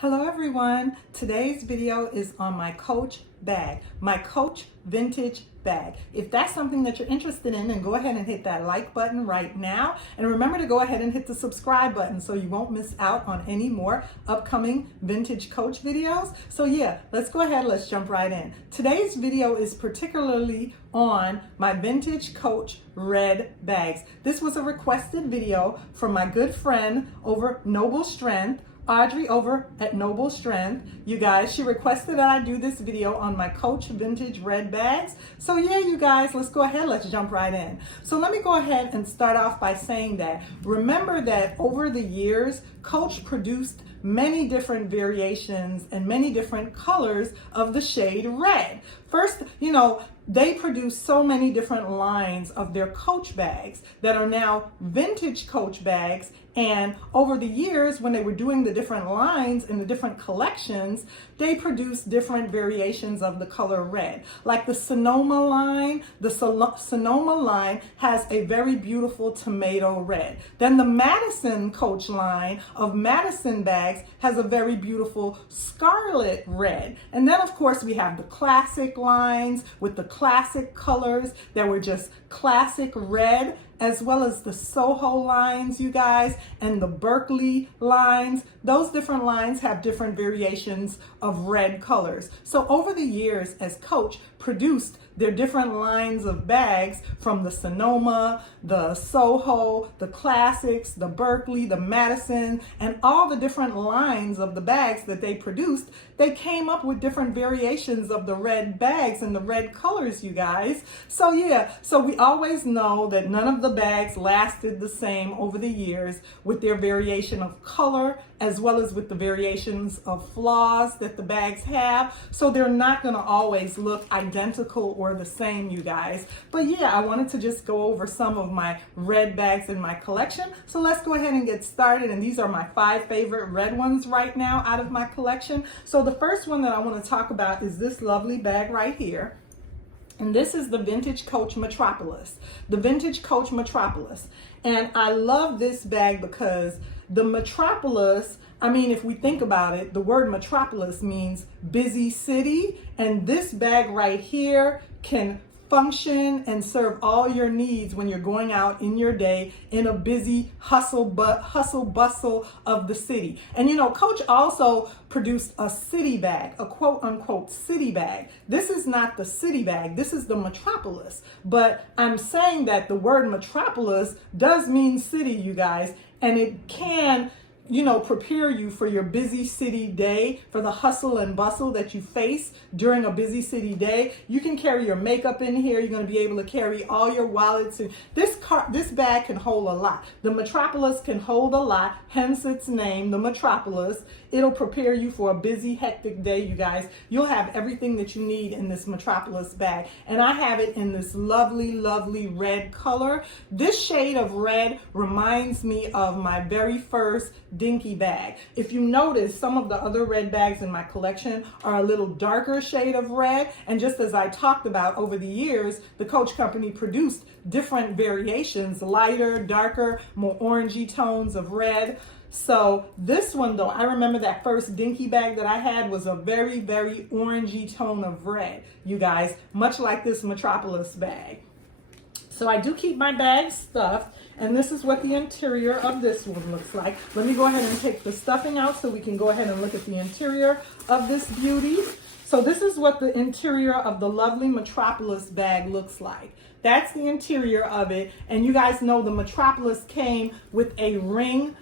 Hello everyone, today's video is on my Coach bag, my Coach vintage bag. If that's something that you're interested in, then go ahead and hit that like button right now. And remember to go ahead and hit the subscribe button so you won't miss out on any more upcoming vintage Coach videos. So yeah, let's go ahead, let's jump right in. Today's video is particularly on my vintage Coach red bags. This was a requested video from my good friend over Noble Strength, Audrey over at Noble Strength. You guys, she requested that I do this video on my Coach vintage red bags. So yeah, you guys, let's go ahead, let's jump right in. So let me go ahead and start off by saying that, remember that over the years, Coach produced many different variations and many different colors of the shade red. First, they produce so many different lines of their Coach bags that are now vintage Coach bags. And over the years, when they were doing the different lines in the different collections, they produced different variations of the color red. Like the Sonoma line, Sonoma line has a very beautiful tomato red. Then the Madison Coach line of Madison bags has a very beautiful scarlet red. And then of course we have the classic lines with the classic colors that were just classic red, as well as the Soho lines, you guys, and the Berkeley lines. Those different lines have different variations of red colors. So over the years, as Coach produced their different lines of bags from the Sonoma, the Soho, the Classics, the Berkeley, the Madison, and all the different lines of the bags that they produced, they came up with different variations of the red bags and the red colors, you guys. So yeah, so we always know that none of the bags lasted the same over the years with their variation of color as well as with the variations of flaws that the bags have. So they're not gonna always look identical or the same, you guys. But yeah, I wanted to just go over some of my red bags in my collection. So let's go ahead and get started. And these are my 5 favorite red ones right now out of my collection. So the first one that I want to talk about is this lovely bag right here. And this is the Vintage Coach Metropolis, the Vintage Coach Metropolis. And I love this bag because the Metropolis, if we think about it, the word metropolis means busy city. And this bag right here can function and serve all your needs when you're going out in your day in a busy hustle bustle of the city. And Coach also produced a city bag, a quote unquote city bag. This is not the city bag, this is the Metropolis. But I'm saying that the word metropolis does mean city, you guys, and it can prepare you for your busy city day, for the hustle and bustle that you face during a busy city day. You can carry your makeup in here. You're going to be able to carry all your wallets. And this bag can hold a lot. The Metropolis can hold a lot, hence its name, the Metropolis. It'll prepare you for a busy, hectic day, you guys. You'll have everything that you need in this Metropolis bag. And I have it in this lovely, lovely red color. This shade of red reminds me of my very first dinky bag. If you notice, some of the other red bags in my collection are a little darker shade of red. And just as I talked about over the years, the Coach company produced different variations, lighter, darker, more orangey tones of red. So this one though, I remember that first dinky bag that I had was a very, very orangey tone of red, you guys, much like this Metropolis bag. So I do keep my bags stuffed, and this is what the interior of this one looks like. Let me go ahead and take the stuffing out so we can go ahead and look at the interior of this beauty. So this is what the interior of the lovely Metropolis bag looks like. That's the interior of it. And you guys know the Metropolis came with a round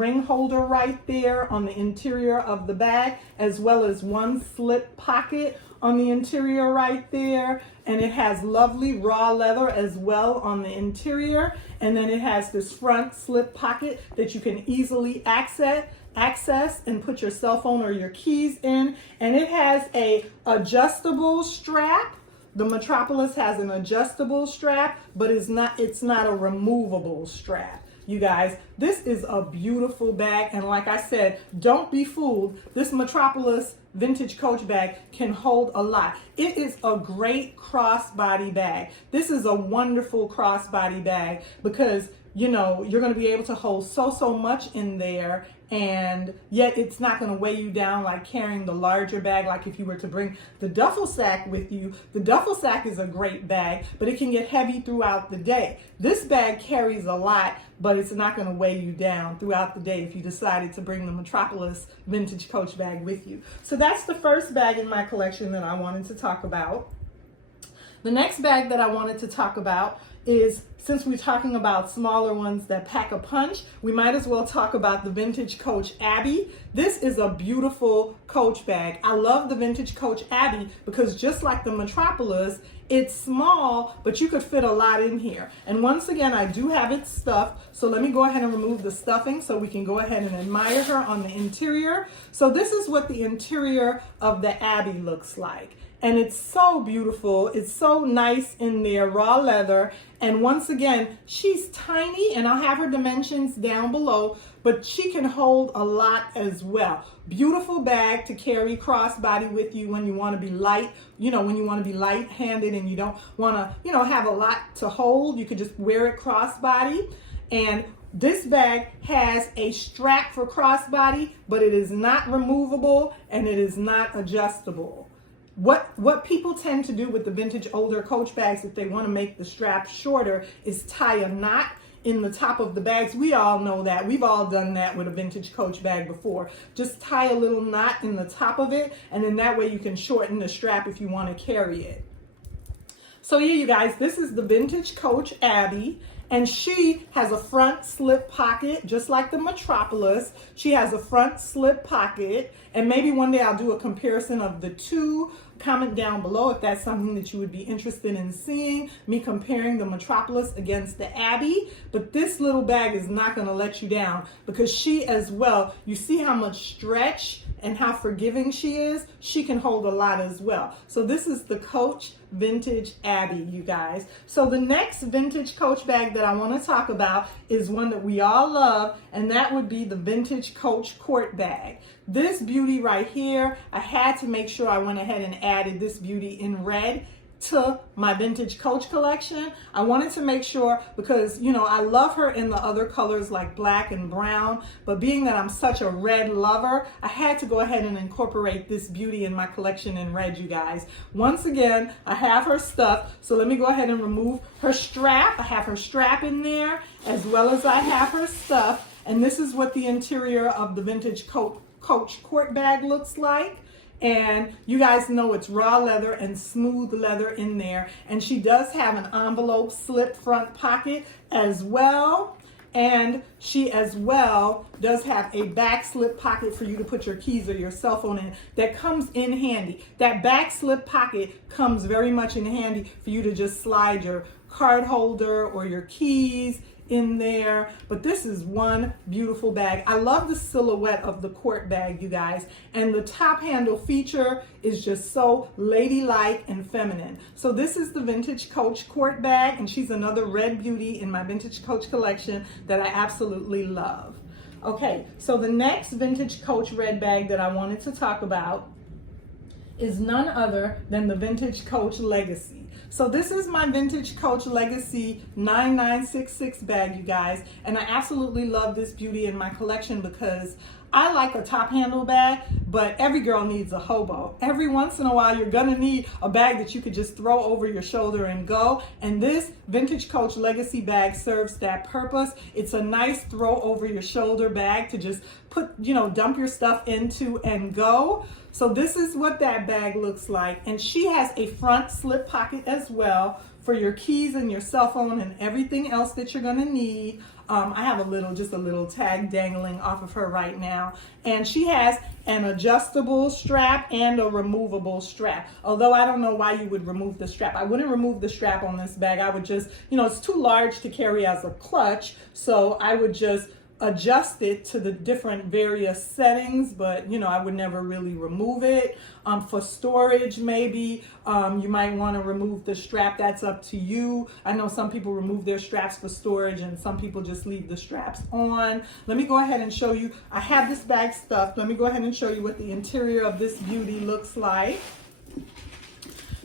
ring holder right there on the interior of the bag, as well as one slip pocket on the interior right there. And it has lovely raw leather as well on the interior. And then it has this front slip pocket that you can easily access and put your cell phone or your keys in. And it has a adjustable strap. The Metropolis has an adjustable strap, but it's not a removable strap. You guys, this is a beautiful bag, and like I said, don't be fooled. This Metropolis vintage Coach bag can hold a lot. It is a great crossbody bag. This is a wonderful crossbody bag because you're going to be able to hold so much in there, and yet it's not going to weigh you down like carrying the larger bag. Like if you were to bring the duffel sack with you, the duffel sack is a great bag, but it can get heavy throughout the day. This bag carries a lot, but it's not going to weigh you down throughout the day if you decided to bring the Metropolis vintage Coach bag with you. So that's the first bag in my collection that I wanted to talk about. The next bag that I wanted to talk about is, since we're talking about smaller ones that pack a punch, we might as well talk about the vintage Coach Abbie. This is a beautiful Coach bag. I love the vintage Coach Abbie because just like the Metropolis, it's small, but you could fit a lot in here. And once again, I do have it stuffed. So let me go ahead and remove the stuffing so we can go ahead and admire her on the interior. So this is what the interior of the Abbie looks like. And it's so beautiful. It's so nice in there, raw leather. And once again, she's tiny, and I'll have her dimensions down below, but she can hold a lot as well. Beautiful bag to carry crossbody with you when you want to be light, when you want to be light-handed and you don't want to, have a lot to hold. You could just wear it crossbody. And this bag has a strap for crossbody, but it is not removable and it is not adjustable. What people tend to do with the vintage older Coach bags, if they want to make the strap shorter, is tie a knot in the top of the bags. We all know that. We've all done that with a vintage Coach bag before. Just tie a little knot in the top of it, and then that way you can shorten the strap if you want to carry it. So yeah, you guys, this is the vintage Coach Abbie. And she has a front slip pocket, just like the Metropolis. She has a front slip pocket. And maybe one day I'll do a comparison of the two. Comment down below if that's something that you would be interested in seeing, me comparing the Metropolis against the Abbie. But this little bag is not going to let you down because she as well, you see how much stretch and how forgiving she is. She can hold a lot as well. So this is the Coach Vintage Abbie, you guys. So the next vintage Coach bag that I want to talk about is one that we all love, and that would be the vintage Coach Court bag. This beauty right here, I had to make sure I went ahead and added this beauty in red to my vintage Coach collection. I wanted to make sure because, I love her in the other colors like black and brown, but being that I'm such a red lover, I had to go ahead and incorporate this beauty in my collection in red, you guys. Once again, I have her stuffed, so let me go ahead and remove her strap. I have her strap in there as well as I have her stuffed, and this is what the interior of the vintage Coach Court bag looks like. And you guys know it's raw leather and smooth leather in there. And she does have an envelope slip front pocket as well. And she as well does have a back slip pocket for you to put your keys or your cell phone in that comes in handy. That back slip pocket comes very much in handy for you to just slide your card holder or your keys in there. But this is one beautiful bag. I love the silhouette of the Court bag, you guys, and the top handle feature is just so ladylike and feminine. So this is the vintage Coach Court bag, and she's another red beauty in my vintage Coach collection that I absolutely love. Okay, so the next vintage Coach red bag that I wanted to talk about is none other than the vintage Coach Legacy. So this is my vintage Coach Legacy 9966 bag, you guys, and I absolutely love this beauty in my collection because I like a top handle bag, but every girl needs a hobo. Every once in a while, you're gonna need a bag that you could just throw over your shoulder and go. And this vintage Coach Legacy bag serves that purpose. It's a nice throw over your shoulder bag to just put, dump your stuff into and go. So this is what that bag looks like. And she has a front slip pocket as well for your keys and your cell phone and everything else that you're gonna need. I have just a little tag dangling off of her right now. And she has an adjustable strap and a removable strap. Although I don't know why you would remove the strap. I wouldn't remove the strap on this bag. I would just, it's too large to carry as a clutch. So I would just adjust it to the different various settings, but I would never really remove it. For storage, maybe you might want to remove the strap. That's up to you. I know some people remove their straps for storage and some people just leave the straps on. Let me go ahead and show you. I have this bag stuffed. Let me go ahead and show you what the interior of this beauty looks like.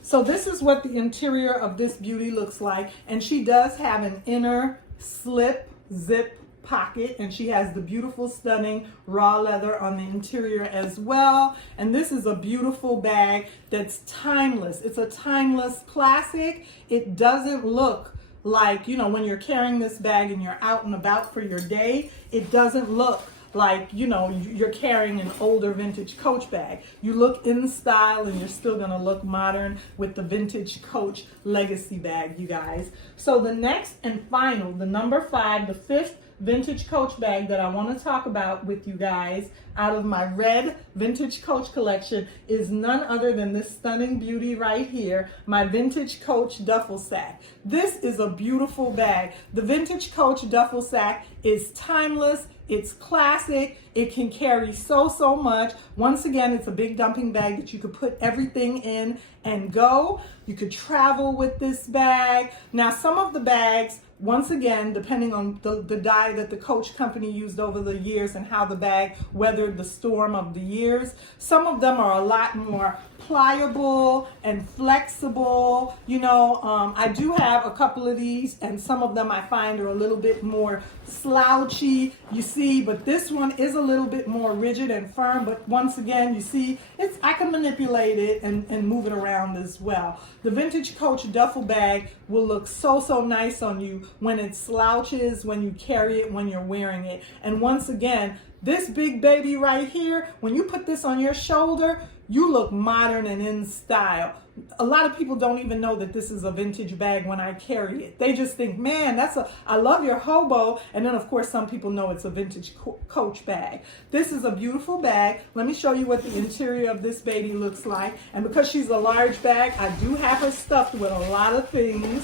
So this is what the interior of this beauty looks like, and she does have an inner slip zip pocket, and she has the beautiful, stunning raw leather on the interior as well. And this is a beautiful bag that's timeless. It's a timeless classic. It doesn't look like, you know, when you're carrying this bag and you're out and about for your day, it doesn't look like, you know, you're carrying an older vintage Coach bag. You look in style and you're still gonna look modern with the vintage Coach legacy bag, you guys. So the next and final, the number 5, the 5th vintage Coach bag that I want to talk about with you guys out of my red vintage Coach collection is none other than this stunning beauty right here, my vintage Coach duffel sack. This is a beautiful bag. The vintage Coach duffel sack is timeless. It's classic. It can carry so much. Once again, it's a big dumping bag that you could put everything in and go. You could travel with this bag. Now, some of the bags, once again, depending on the dye that the Coach company used over the years and how the bag weathered the storm of the years, some of them are a lot more pliable and flexible. You know, I do have a couple of these, and some of them I find are a little bit more slouchy, you see, but this one is a little bit more rigid and firm. But once again, you see, I can manipulate it and move it around as well. The vintage Coach duffel bag will look so nice on you when it slouches, when you carry it, when you're wearing it. And once again, this big baby right here, when you put this on your shoulder, you look modern and in style. A lot of people don't even know that this is a vintage bag when I carry it. They just think, man, I love your hobo. And then of course, some people know it's a vintage Coach bag. This is a beautiful bag. Let me show you what the interior of this baby looks like. And because she's a large bag, I do have her stuffed with a lot of things.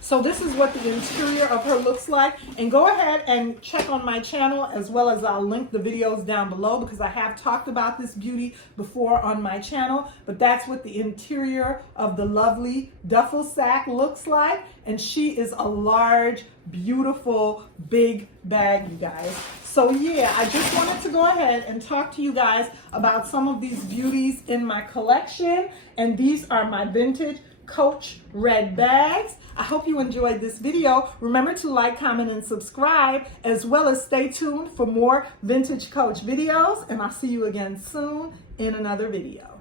So this is what the interior of her looks like. And go ahead and check on my channel, as well as I'll link the videos down below, because I have talked about this beauty before on my channel. But that's what the interior of the lovely duffel sack looks like. And she is a large, beautiful, big bag, you guys. So yeah, I just wanted to go ahead and talk to you guys about some of these beauties in my collection. And these are my vintage Coach red bags. I hope you enjoyed this video. Remember to like, comment, and subscribe, as well as stay tuned for more vintage Coach videos. And I'll see you again soon in another video.